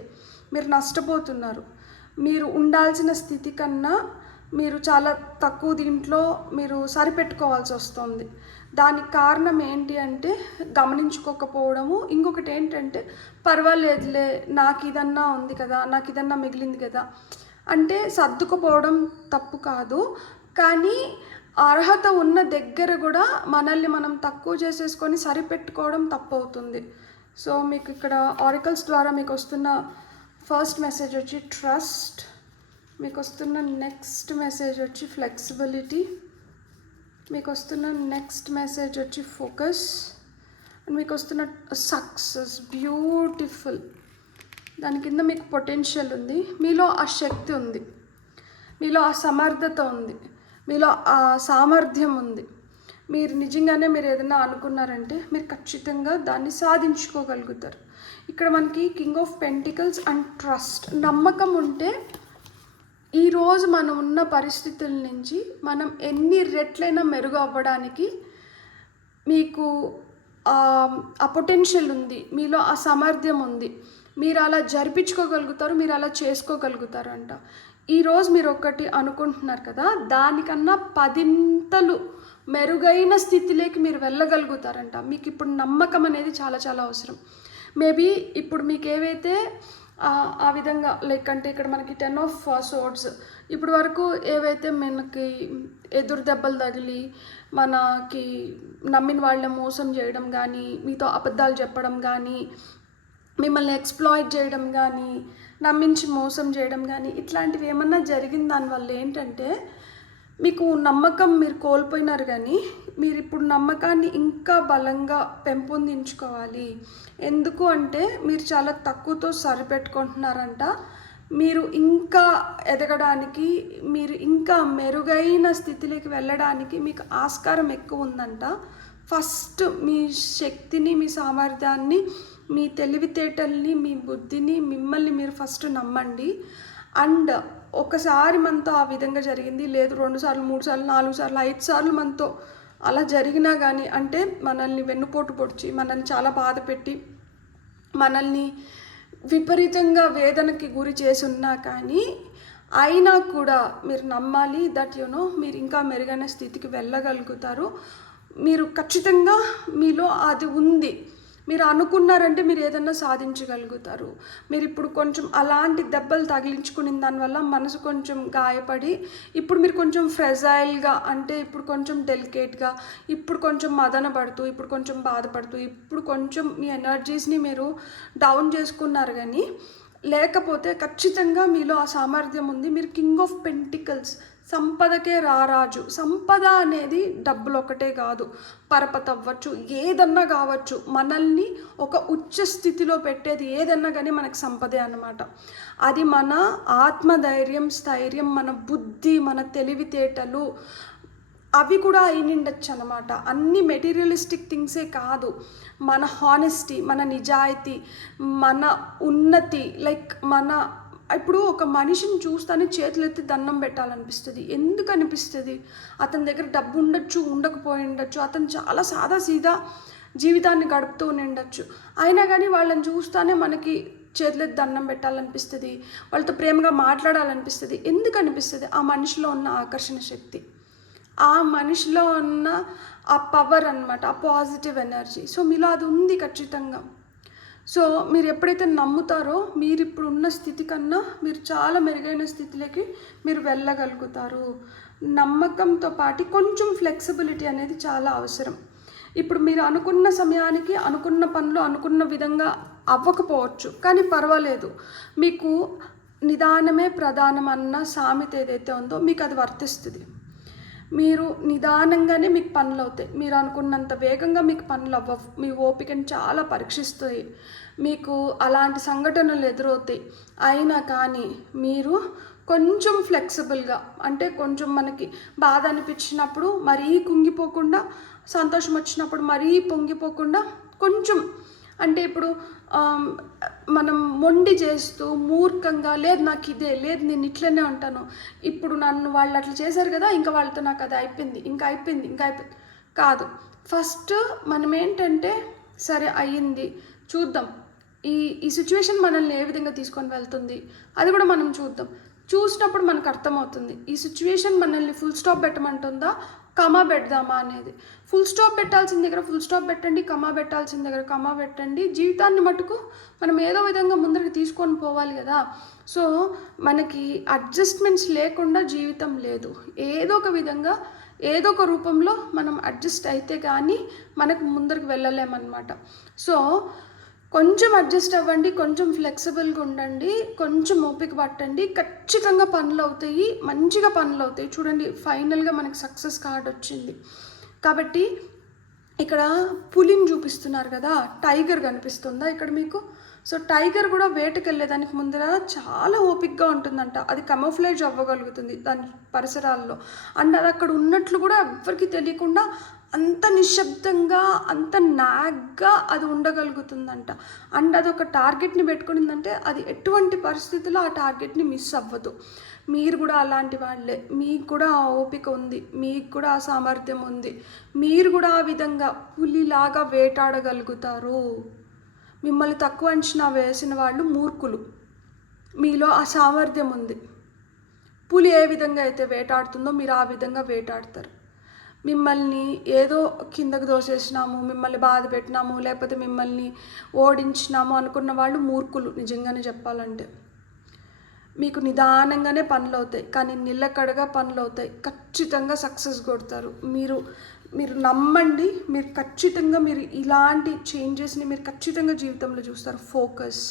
మీరు నష్టపోతున్నారు, మీరు ఉండాల్సిన స్థితి కన్నా మీరు చాలా తక్కువ దీంట్లో మీరు సరిపెట్టుకోవాల్సి వస్తుంది. దానికి కారణం ఏంటి అంటే గమనించుకోకపోవడము. ఇంకొకటి ఏంటంటే పర్వాలేదులే నాకు ఇదన్నా ఉంది కదా, నాకు ఇదన్నా మిగిలింది కదా అంటే సర్దుకుపోవడం తప్పు కాదు, కానీ అర్హత ఉన్న దగ్గర కూడా మనల్ని మనం తక్కువ చేసేసుకొని సరిపెట్టుకోవడం తప్పు అవుతుంది. సో మీకు ఇక్కడ ఆరికల్స్ ద్వారా మీకు వస్తున్న ఫస్ట్ మెసేజ్ వచ్చి ట్రస్ట్, మీకు వస్తున్న నెక్స్ట్ మెసేజ్ వచ్చి ఫ్లెక్సిబిలిటీ, మీకు వస్తున్న నెక్స్ట్ మెసేజ్ వచ్చి ఫోకస్, అండ్ మీకు వస్తున్న సక్సెస్, బ్యూటిఫుల్. దాని కింద మీకు పొటెన్షియల్ ఉంది, మీలో ఆ శక్తి ఉంది, మీలో ఆ సమర్థత ఉంది, మీలో ఆ సామర్థ్యం ఉంది. మీరు నిజంగానే మీరు ఏదైనా అనుకున్నారంటే మీరు ఖచ్చితంగా దాన్ని సాధించుకోగలుగుతారు. ఇక్కడ మనకి king of pentacles and trust, నమ్మకం ఉంటే ఈరోజు మనం ఉన్న పరిస్థితుల నుంచి మనం ఎన్ని రెట్లైనా మెరుగు అవ్వడానికి మీకు ఆ పొటెన్షియల్ ఉంది, మీలో ఆ సామర్థ్యం ఉంది. మీరు అలా జరిపించుకోగలుగుతారు, మీరు అలా చేసుకోగలుగుతారు అంట. ఈరోజు మీరు ఒకటి అనుకుంటున్నారు కదా, దానికన్నా 10 మెరుగైన స్థితిలోకి మీరు వెళ్ళగలుగుతారంట. మీకు ఇప్పుడు నమ్మకం అనేది చాలా చాలా అవసరం. మేబీ ఇప్పుడు మీకు ఏవైతే ఆ విధంగా లైక్ అంటే ఇక్కడ మనకి 10 ఆఫ్ సోర్డ్స్, ఇప్పుడు వరకు ఏవైతే మనకి ఎదురు దెబ్బలు తగిలి మనకి నమ్మిన వాళ్ళని మోసం చేయడం కానీ, మీతో అబద్ధాలు చెప్పడం కానీ, మిమ్మల్ని ఎక్స్ప్లాయిట్ చేయడం కానీ, నమ్మించి మోసం చేయడం కానీ, ఇట్లాంటివి ఏమన్నా జరిగిన దానివల్ల ఏంటంటే మీకు నమ్మకం మీరు కోల్పోయినారు. కానీ మీరు ఇప్పుడు నమ్మకాన్ని ఇంకా బలంగా పెంపొందించుకోవాలి. ఎందుకు అంటే మీరు చాలా తక్కువతో సరిపెట్టుకుంటున్నారంట. మీరు ఇంకా ఎదగడానికి, మీరు ఇంకా మెరుగైన స్థితిలోకి వెళ్ళడానికి మీకు ఆస్కారం ఎక్కువ ఉందంట. ఫస్ట్ మీ శక్తిని, మీ సామర్థ్యాన్ని, మీ తెలివితేటల్ని, మీ బుద్ధిని, మిమ్మల్ని మీరు ఫస్ట్ నమ్మండి. అండ్ ఒకసారి మనతో ఆ విధంగా జరిగింది, లేదు 2 సార్లు 3 సార్లు 4 సార్లు 5 సార్లు మనతో అలా జరిగినా కానీ, అంటే మనల్ని వెన్నుపోటు పొడిచి, మనల్ని చాలా బాధ పెట్టి, మనల్ని విపరీతంగా వేదనకి గురి చేసి ఉన్నా కానీ, అయినా కూడా మీరు నమ్మాలి దట్ మీరు ఇంకా మెరుగైన స్థితికి వెళ్ళగలుగుతారు. మీరు ఖచ్చితంగా మీలో అది ఉంది. మీరు అనుకున్నారంటే మీరు ఏదన్నా సాధించగలుగుతారు. మీరు ఇప్పుడు కొంచెం అలాంటి దెబ్బలు తగిలించుకుని దానివల్ల మనసు కొంచెం గాయపడి, ఇప్పుడు మీరు కొంచెం ఫ్రెజైల్గా, అంటే ఇప్పుడు కొంచెం డెలికేట్గా, ఇప్పుడు కొంచెం మదన పడుతూ, ఇప్పుడు కొంచెం బాధపడుతూ, ఇప్పుడు కొంచెం మీ ఎనర్జీస్ని మీరు డౌన్ చేసుకున్నారు. కానీ లేకపోతే ఖచ్చితంగా మీలో ఆ సామర్థ్యం ఉంది. మీరు కింగ్ ఆఫ్ పెంటికల్స్, సంపదకే రారాజు. సంపద అనేది డబ్బులు ఒకటే కాదు, పరపతి అవ్వచ్చు, ఏదన్నా కావచ్చు. మనల్ని ఒక ఉచ్చ స్థితిలో పెట్టేది ఏదన్నా కానీ మనకు సంపదే అన్నమాట. అది మన ఆత్మధైర్యం, స్థైర్యం, మన బుద్ధి, మన తెలివితేటలు, అవి కూడా అయినిండొచ్చు అనమాట. అన్ని మెటీరియలిస్టిక్ థింగ్సే కాదు, మన హానెస్టీ, మన నిజాయితీ, మన ఉన్నతి, లైక్ మన ఇప్పుడు ఒక మనిషిని చూస్తానే చేతులెత్తి దండం పెట్టాలనిపిస్తుంది. ఎందుకు అనిపిస్తుంది? అతని దగ్గర డబ్బు ఉండొచ్చు, ఉండకపోయి ఉండొచ్చు, అతను చాలా సాదాసీదా జీవితాన్ని గడుపుతూ ఉండొచ్చు. అయినా కానీ వాళ్ళని చూస్తానే మనకి చేతులెత్తి దండం పెట్టాలనిపిస్తుంది, వాళ్ళతో ప్రేమగా మాట్లాడాలనిపిస్తుంది. ఎందుకు అనిపిస్తుంది? ఆ మనిషిలో ఉన్న ఆకర్షణ శక్తి, ఆ మనిషిలో ఉన్న ఆ పవర్ అన్నమాట, ఆ పాజిటివ్ ఎనర్జీ. సో మీలో అది ఉంది ఖచ్చితంగా. సో మీరు ఎప్పుడైతే నమ్ముతారో మీరు ఇప్పుడు ఉన్న స్థితి కన్నా మీరు చాలా మెరుగైన స్థితిలోకి మీరు వెళ్ళగలుగుతారు. నమ్మకంతో పాటు కొంచెం ఫ్లెక్సిబిలిటీ అనేది చాలా అవసరం. ఇప్పుడు మీరు అనుకున్న సమయానికి అనుకున్న పనులు అనుకున్న విధంగా అవ్వకపోవచ్చు, కానీ పర్వాలేదు. మీకు నిదానమే ప్రధానం అన్న సామెత ఏదైతే ఉందో మీకు అది వర్తిస్తుంది. మీరు నిదానంగానే మీకు పనులు అవుతాయి. మీరు అనుకున్నంత వేగంగా మీకు పనులు అవ్వవు. మీ ఓపికను చాలా పరీక్షిస్తాయి. మీకు అలాంటి సంఘటనలు ఎదురవుతాయి. అయినా కానీ మీరు కొంచెం ఫ్లెక్సిబుల్గా, అంటే కొంచెం మనకి బాధ అనిపించినప్పుడు మరీ కుంగిపోకుండా, సంతోషం వచ్చినప్పుడు మరీ పొంగిపోకుండా, కొంచెం అంటే ఇప్పుడు మనం మొండి చేస్తూ మూర్ఖంగా, లేదు నాకు ఇదే, లేదు నేను ఇట్లనే ఉంటాను, ఇప్పుడు నన్ను వాళ్ళు అట్లా చేశారు కదా, ఇంకా వాళ్ళతో నాకు అది అయిపోయింది, ఇంకా అయిపోయింది కాదు. ఫస్ట్ మనం ఏంటంటే, సరే అయ్యింది, చూద్దాం ఈ సిచ్యువేషన్ మనల్ని ఏ విధంగా తీసుకొని వెళ్తుంది అది కూడా మనం చూద్దాం. చూసినప్పుడు మనకు అర్థమవుతుంది ఈ సిచ్యువేషన్ మనల్ని ఫుల్ స్టాప్ పెట్టమంటుందా, కమా పెడదామా అనేది. ఫుల్ స్టాప్ పెట్టాల్సిన దగ్గర ఫుల్ స్టాప్ పెట్టండి, కమా పెట్టాల్సిన దగ్గర కమా పెట్టండి. జీవితాన్ని మటుకు మనం ఏదో విధంగా ముందరికి తీసుకొని పోవాలి కదా. సో మనకి అడ్జస్ట్మెంట్స్ లేకుండా జీవితం లేదు. ఏదో ఒక విధంగా ఏదో ఒక రూపంలో మనం అడ్జస్ట్ అయితే కానీ మనకు ముందరికి వెళ్ళలేమన్నమాట. సో కొంచెం అడ్జస్ట్ అవ్వండి, కొంచెం ఫ్లెక్సిబుల్గా ఉండండి, కొంచెం ఓపిక పట్టండి. ఖచ్చితంగా పనులు అవుతాయి, మంచిగా పనులు అవుతాయి. చూడండి, ఫైనల్గా మనకి సక్సెస్ కార్డ్ వచ్చింది. కాబట్టి ఇక్కడ పులిని చూపిస్తున్నారు కదా, టైగర్ కనిపిస్తుందా ఇక్కడ మీకు? సో టైగర్ కూడా వేటకి వెళ్ళేదానికి ముందర చాలా ఓపిక్గా ఉంటుందంట. అది కమోఫ్లేజ్ అవ్వగలుగుతుంది దాని పరిసరాల్లో. అండ్ అది అక్కడ ఉన్నట్లు కూడా ఎవ్వరికి తెలియకుండా అంత నిశ్శబ్దంగా, అంత నాగ్గా అది ఉండగలుగుతుందంట. అండ్ అది ఒక టార్గెట్ని పెట్టుకునిందంటే అది ఎటువంటి పరిస్థితుల్లో ఆ టార్గెట్ని మిస్ అవ్వదు. మీరు కూడా అలాంటి వాళ్ళే. మీకు కూడా ఆ ఓపిక ఉంది, మీకు కూడా ఆ సామర్థ్యం ఉంది. మీరు కూడా ఆ విధంగా పులిలాగా వేటాడగలుగుతారు. మిమ్మల్ని తక్కువ అంచనా వేసిన వాళ్ళు మూర్ఖులు. మీలో ఆ సామర్థ్యం ఉంది. పులి ఏ విధంగా అయితే వేటాడుతుందో మీరు ఆ విధంగా వేటాడతారు. మిమ్మల్ని ఏదో కిందకు దోసేసినాము, మిమ్మల్ని బాధ పెట్టినాము, లేకపోతే మిమ్మల్ని ఓడించినాము అనుకున్న వాళ్ళు మూర్ఖులు. నిజంగానే చెప్పాలంటే మీకు నిదానంగానే పనులు అవుతాయి, కానీ నిలకడగా పనులు అవుతాయి. ఖచ్చితంగా సక్సెస్ కొడతారు. మీరు నమ్మండి. మీరు ఖచ్చితంగా మీరు ఇలాంటి చేంజెస్ని మీరు ఖచ్చితంగా జీవితంలో చూస్తారు. ఫోకస్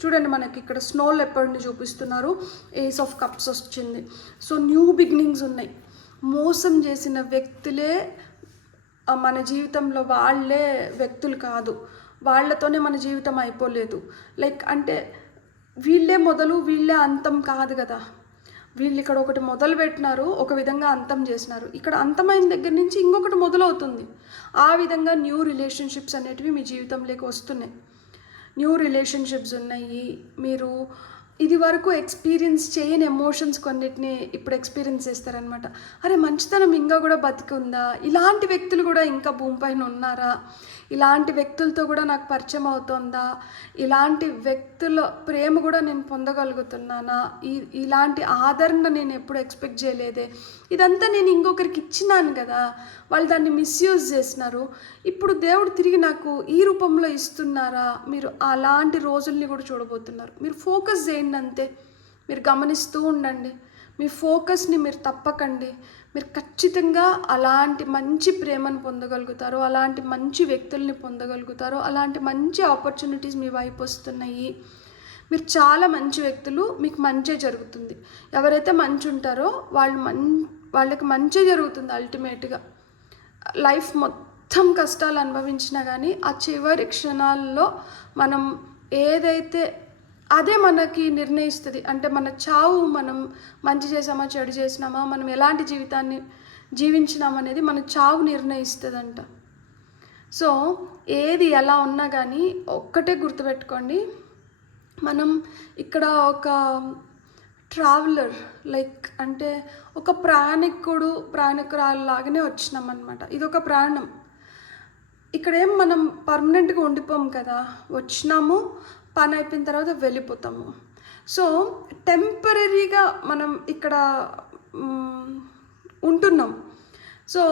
చూడండి, మనకి ఇక్కడ స్నో లెపర్డ్ని చూపిస్తున్నారు. ఏస్ ఆఫ్ కప్స్ వచ్చింది. సో న్యూ బిగినింగ్స్ ఉన్నాయి. మోసం చేసిన వ్యక్తులే మన జీవితంలో వాళ్ళే వ్యక్తులు కాదు, వాళ్ళతోనే మన జీవితం అయిపోలేదు. లైక్ అంటే వీళ్ళే మొదలు వీళ్ళే అంతం కాదు కదా. వీళ్ళు ఇక్కడ ఒకటి మొదలు పెట్టినారు, ఒక విధంగా అంతం చేసినారు. ఇక్కడ అంతమైన దగ్గర నుంచి ఇంకొకటి మొదలవుతుంది. ఆ విధంగా న్యూ రిలేషన్షిప్స్ అనేటివి మీ జీవితంలోకి వస్తున్నాయి. న్యూ రిలేషన్షిప్స్ ఉన్నాయి. మీరు ఇది వరకు ఎక్స్పీరియన్స్ చేయని ఎమోషన్స్ కొన్నిటిని ఇప్పుడు ఎక్స్పీరియన్స్ చేస్తారనమాట. అరే మంచితనం ఇంకా కూడా బతికుందా, ఇలాంటి వ్యక్తులు కూడా ఇంకా భూమిపైన ఉన్నారా, ఇలాంటి వ్యక్తులతో కూడా నాకు పరిచయం అవుతుందా, ఇలాంటి వ్యక్తుల ప్రేమ కూడా నేను పొందగలుగుతున్నానా, ఇలాంటి ఆదరణ నేను ఎప్పుడు ఎక్స్పెక్ట్ చేయలేదే, ఇదంతా నేను ఇంకొకరికి ఇచ్చినాను కదా, వాళ్ళు దాన్ని మిస్యూజ్ చేసినారు, ఇప్పుడు దేవుడు తిరిగి నాకు ఈ రూపంలో ఇస్తున్నారా. మీరు అలాంటి రోజుల్ని కూడా చూడబోతున్నారు. మీరు ఫోకస్ చేయండి అంతే. మీరు గమనిస్తూ ఉండండి. మీ ఫోకస్ని మీరు తప్పకండి. మీరు ఖచ్చితంగా అలాంటి మంచి ప్రేమను పొందగలుగుతారు, అలాంటి మంచి వ్యక్తుల్ని పొందగలుగుతారు, అలాంటి మంచి ఆపర్చునిటీస్ మీ వైపు వస్తున్నాయి. మీరు చాలా మంచి వ్యక్తులు, మీకు మంచి జరుగుతుంది. ఎవరైతే మంచి ఉంటారో వాళ్ళకి మంచి జరుగుతుంది. అల్టిమేట్గా లైఫ్ మొత్తం కష్టాలు అనుభవించినా కానీ ఆ చివరి క్షణాల్లో మనం ఏదైతే అదే మనకి నిర్ణయిస్తుంది. అంటే మన చావు, మనం మంచి చేసామా చెడు చేసినామా, మనం ఎలాంటి జీవితాన్ని జీవించినామనేది మన చావు నిర్ణయిస్తుందంట. సో ఏది ఎలా ఉన్నా కానీ ఒక్కటే గుర్తుపెట్టుకోండి, మనం ఇక్కడ ఒక ట్రావెలర్, లైక్ అంటే ఒక ప్రయాణికురాలాగానే వచ్చినాం అనమాట. ఇది ఒక ప్రయాణం. ఇక్కడేం మనం పర్మనెంట్గా ఉండిపోం కదా, వచ్చినాము, పని అయిపోయిన తర్వాత వెళ్ళిపోతాము. సో టెంపరీగా మనం ఇక్కడ ఉంటున్నాం. సో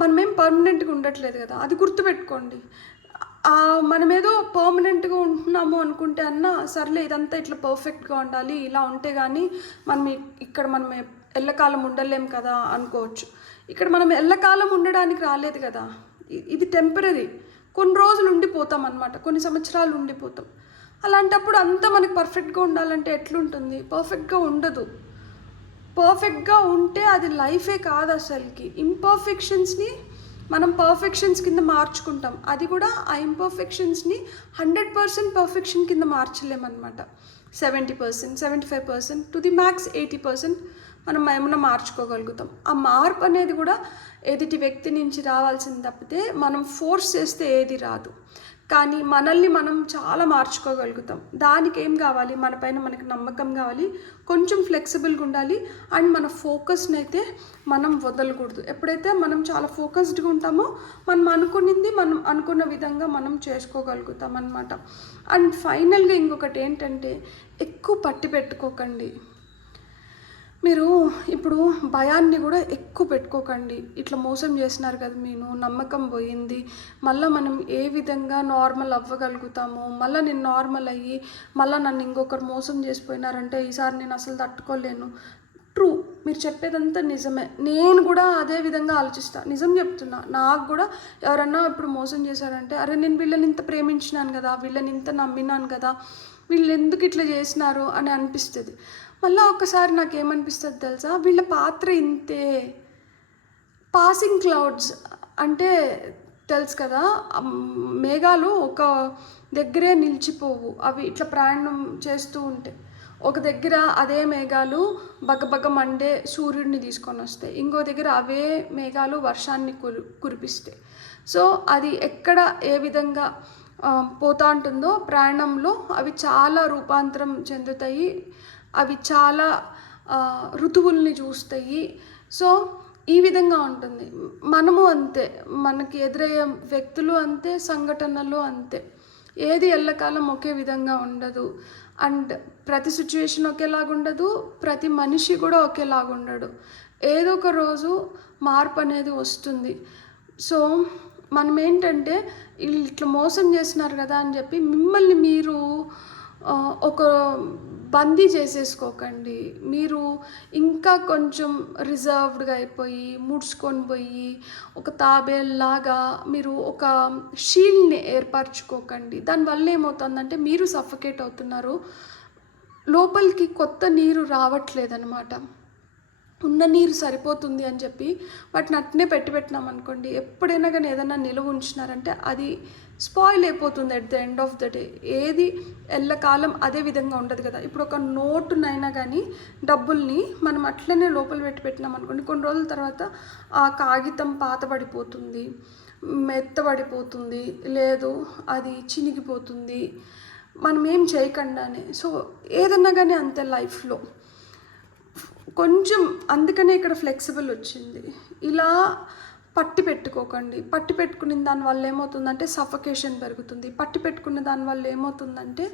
మనమేం పర్మనెంట్గా ఉండట్లేదు కదా, అది గుర్తుపెట్టుకోండి. మనమేదో పర్మనెంట్గా ఉంటున్నాము అనుకుంటే సర్లే ఇదంతా ఇట్లా పర్ఫెక్ట్గా ఉండాలి, ఇలా ఉంటే కానీ మనం ఇక్కడ మనం ఎల్లకాలం ఉండలేం కదా అనుకోవచ్చు. ఇక్కడ మనం ఎల్లకాలం ఉండడానికి రాలేదు కదా, ఇది టెంపరీ. కొన్ని రోజులు ఉండిపోతాం అన్నమాట, కొన్ని సంవత్సరాలు ఉండిపోతాం. అలాంటప్పుడు అంతా మనకి పర్ఫెక్ట్గా ఉండాలంటే ఎట్లుంటుంది? పర్ఫెక్ట్గా ఉండదు. పర్ఫెక్ట్గా ఉంటే అది లైఫే కాదు అసలుకి. ఇంపర్ఫెక్షన్స్ని మనం పర్ఫెక్షన్స్ కింద మార్చుకుంటాం. అది కూడా ఆ ఇంపర్ఫెక్షన్స్ని 100% పర్ఫెక్షన్ కింద మార్చలేమన్నమాట. 70%, 75% టు ది మ్యాక్స్ 80% మనం ఏమన్నా మార్చుకోగలుగుతాం. ఆ మార్పు అనేది కూడా ఎదుటి వ్యక్తి నుంచి రావాల్సింది తప్పితే మనం ఫోర్స్ చేస్తే ఏది రాదు. కానీ మనల్ని మనం చాలా మార్చుకోగలుగుతాం. దానికి ఏం కావాలి? మన పైన మనకి నమ్మకం కావాలి, కొంచెం ఫ్లెక్సిబుల్గా ఉండాలి, అండ్ మన ఫోకస్ని అయితే మనం వదలకూడదు. ఎప్పుడైతే మనం చాలా ఫోకస్డ్గా ఉంటామో మనం అనుకున్న విధంగా మనం చేసుకోగలుగుతాం అన్నమాట. అండ్ ఫైనల్గా ఇంకొకటి ఏంటంటే, ఎక్కువ పట్టి పెట్టుకోకండి. మీరు ఇప్పుడు భయాన్ని కూడా ఎక్కువ పెట్టుకోకండి. ఇట్లా మోసం చేసినారు కదా, నమ్మకం పోయింది, మళ్ళీ మనం ఏ విధంగా నార్మల్ అవ్వగలుగుతాము, మళ్ళీ నేను నార్మల్ అయ్యి మళ్ళీ నన్ను ఇంకొకరు మోసం చేసిపోయినారంటే ఈసారి నేను అసలు తట్టుకోలేను. ట్రూ, మీరు చెప్పేదంతా నిజమే, నేను కూడా అదే విధంగా ఆలోచిస్తాను. నిజం చెప్తున్నా, నాకు కూడా ఎవరన్నా ఇప్పుడు మోసం చేశారంటే అరే నేను వీళ్ళని ఇంత ప్రేమించినాను కదా, వీళ్ళని ఇంత నమ్మినాను కదా, వీళ్ళు ఎందుకు ఇట్లా చేసినారు అని అనిపిస్తుంది. మళ్ళీ ఒక్కసారి నాకేమనిపిస్తుంది తెలుసా, వీళ్ళ పాత్ర ఇంతే. పాసింగ్ క్లౌడ్స్ అంటే తెలుసు కదా, మేఘాలు ఒక దగ్గరే నిలిచిపోవు, అవి ఇట్లా ప్రయాణం చేస్తూ ఉంటాయి. ఒక దగ్గర అదే మేఘాలు బగ్గబగ్గ మండే సూర్యుడిని తీసుకొని వస్తాయి, ఇంకో దగ్గర అవే మేఘాలు వర్షాన్ని కురిపిస్తాయి. సో అది ఎక్కడ ఏ విధంగా పోతా ఉంటుందో ప్రయాణంలో అవి చాలా రూపాంతరం చెందుతాయి, అవి చాలా ఋతువుల్ని చూస్తాయి. సో ఈ విధంగా ఉంటుంది. మనము అంతే, మనకి ఎదురయ్యే వ్యక్తులు అంతే, సంఘటనలు అంతే. ఏది ఎల్లకాలం ఒకే విధంగా ఉండదు. అండ్ ప్రతి సిచ్యువేషన్ ఒకేలాగా ఉండదు, ప్రతి మనిషి కూడా ఒకేలాగా ఉండడు. ఏదో ఒక రోజు మార్పు అనేది వస్తుంది. సో మనం ఏంటంటే వీళ్ళు ఇట్లా మోసం చేస్తున్నారు కదా అని చెప్పి మిమ్మల్ని మీరు ఒక బందీ చేసేసుకోకండి. మీరు ఇంకా కొంచెం రిజర్వ్డ్గా అయిపోయి ముడుచుకొని పోయి ఒక తాబేల్లాగా మీరు ఒక షీల్డ్ని ఏర్పరచుకోకండి. దానివల్ల ఏమవుతుందంటే మీరు సఫకేట్ అవుతున్నారు, లోపలికి కొత్త నీరు రావట్లేదన్నమాట. ఉన్న నీరు సరిపోతుంది అని చెప్పి వాటిని అట్నే పెట్టినాం అనుకోండి, ఎప్పుడైనా కానీ ఏదైనా నిలువ ఉంచినారంటే అది స్పాయిల్ అయిపోతుంది at the end of the day. ఏది ఎల్లకాలం అదే విధంగా ఉండదు కదా. ఇప్పుడు ఒక నోటునైనా కానీ డబ్బుల్ని మనం అట్లనే లోపల పెట్టినాం అనుకోండి, కొన్ని రోజుల తర్వాత ఆ కాగితం పాతబడిపోతుంది, మెత్తబడిపోతుంది, లేదు అది చినిగిపోతుంది, మనం ఏం చేయకుండానే. సో ఏదన్నా కానీ అంతే లైఫ్లో కొంచెం, అందుకనే ఇక్కడ ఫ్లెక్సిబుల్ వచ్చింది. ఇలా పట్టి పెట్టుకోకండి. పట్టి పెట్టుకునే దానివల్ల ఏమవుతుందంటే సఫకేషన్ పెరుగుతుంది. పట్టి పెట్టుకునే దానివల్ల ఏమవుతుందంటే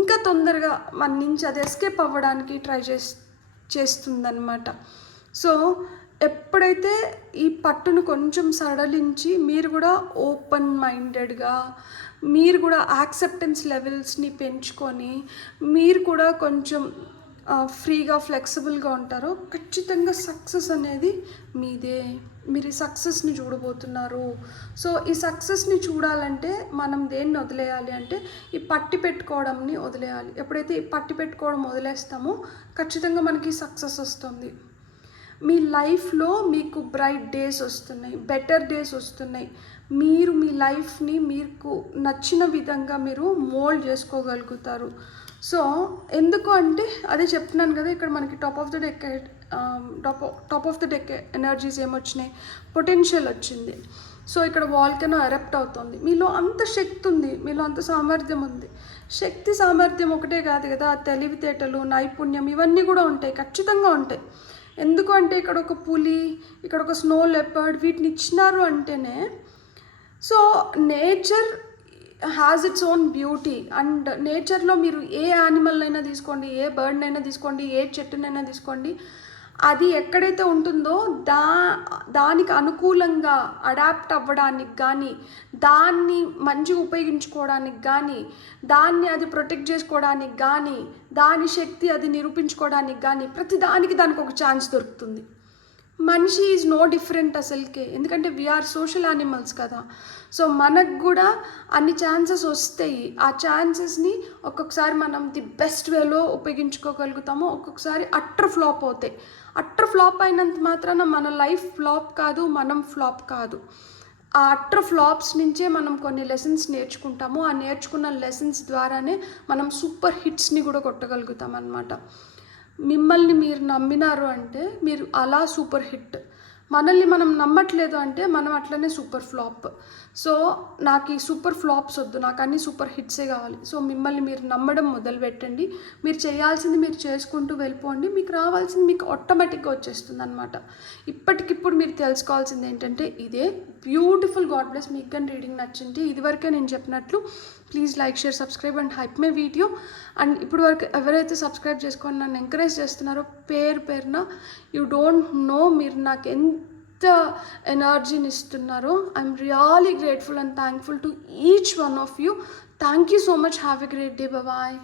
ఇంకా తొందరగా మన నుంచి అది ఎస్కేప్ అవ్వడానికి ట్రై చేస్తుందన్నమాట. సో ఎప్పుడైతే ఈ పట్టును కొంచెం సడలించి మీరు కూడా ఓపెన్ మైండెడ్గా, మీరు కూడా యాక్సెప్టెన్స్ లెవెల్స్ని పెంచుకొని మీరు కూడా కొంచెం ఫ్రీగా ఫ్లెక్సిబుల్గా ఉంటారో ఖచ్చితంగా సక్సెస్ అనేది మీదే. మీరు ఈ సక్సెస్ని చూడబోతున్నారు. సో ఈ సక్సెస్ని చూడాలంటే మనం దేన్ని వదిలేయాలి అంటే ఈ పట్టి పెట్టుకోవడంని వదిలేయాలి. ఎప్పుడైతే ఈ పట్టి పెట్టుకోవడం వదిలేస్తామో ఖచ్చితంగా మనకి సక్సెస్ వస్తుంది. మీ లైఫ్లో మీకు బ్రైట్ డేస్ వస్తున్నాయి, బెటర్ డేస్ వస్తున్నాయి. మీరు మీ లైఫ్ని మీకు నచ్చిన విధంగా మీరు మోల్డ్ చేసుకోగలుగుతారు. సో ఎందుకు అంటే అదే చెప్తున్నాను కదా, ఇక్కడ మనకి top of the deck energies ఏమొచ్చినాయి, పొటెన్షియల్ వచ్చింది. సో ఇక్కడ వాల్కనో ఎరప్ట్ అవుతుంది. మీలో అంత శక్తి ఉంది, మీలో అంత సామర్థ్యం ఉంది. శక్తి సామర్థ్యం ఒకటే కాదు కదా, తెలివితేటలు, నైపుణ్యం ఇవన్నీ కూడా ఉంటాయి, ఖచ్చితంగా ఉంటాయి. ఎందుకు అంటే ఇక్కడ ఒక పులి, ఇక్కడ ఒక స్నో లెపర్డ్, వీటిని ఇచ్చినారు అంటేనే so nature has its own beauty. And నేచర్లో మీరు ఏ యానిమల్ అయినా తీసుకోండి, ఏ బర్డ్ని అయినా తీసుకోండి, ఏ చెట్టునైనా తీసుకోండి, అది ఎక్కడైతే ఉంటుందో దానికి అనుకూలంగా అడాప్ట్ అవ్వడానికి కానీ, దాన్ని మంచిగా ఉపయోగించుకోవడానికి కానీ, దాన్ని అది ప్రొటెక్ట్ చేసుకోవడానికి కానీ, దాని శక్తి అది నిరూపించుకోవడానికి కానీ ప్రతి దానికి ఒక ఛాన్స్ దొరుకుతుంది. మనిషి ఈజ్ నో డిఫరెంట్ అసలుకే, ఎందుకంటే వీఆర్ సోషల్ యానిమల్స్ కదా. సో మనకు కూడా అన్ని ఛాన్సెస్ వస్తాయి. ఆ ఛాన్సెస్ని ఒక్కొక్కసారి మనం ది బెస్ట్ వేలో ఉపయోగించుకోగలుగుతాము, ఒక్కొక్కసారి అట్టర్ ఫ్లాప్ అవుతాయి. అట్టర్ ఫ్లాప్ అయినంత మాత్రాన మన లైఫ్ ఫ్లాప్ కాదు, మనం ఫ్లాప్ కాదు. ఆ అట్టర్ ఫ్లాప్స్ నుంచే మనం కొన్ని లెసన్స్ నేర్చుకుంటాము. ఆ నేర్చుకున్న లెసన్స్ ద్వారానే మనం సూపర్ హిట్స్ని కూడా కొట్టగలుగుతాం అన్నమాట. మిమ్మల్ని మీరు నమ్మినారు అంటే మీరు అలా సూపర్ హిట్, మనల్ని మనం నమ్మట్లేదు అంటే మనం అట్లనే సూపర్ ఫ్లాప్. సో నాకు ఈ సూపర్ ఫ్లాప్స్ వద్దు, నాకు అన్ని సూపర్ హిట్సే కావాలి. సో మిమ్మల్ని మీరు నమ్మడం మొదలు పెట్టండి. మీరు చేయాల్సింది మీరు చేసుకుంటూ వెళ్ళిపోండి, మీకు రావాల్సింది మీకు ఆటోమేటిక్గా వచ్చేస్తుంది అనమాట. ఇప్పటికిప్పుడు మీరు తెలుసుకోవాల్సింది ఏంటంటే ఇదే. బ్యూటిఫుల్. God bless. మీకు కానీ రీడింగ్ నచ్చింది ఇదివరకే నేను చెప్పినట్లు please like, share, subscribe and hype my video. And ఇప్పుడు వరకు ఎవరైతే సబ్స్క్రైబ్ చేసుకొని నన్ను ఎంకరేజ్ చేస్తున్నారో పేరున యూ డోంట్ నో మీరు నాకు ఎంత ఎనర్జీని ఇస్తున్నారో. I'm really grateful and thankful to each one of you. Thank you so much. Have a great day. Bye.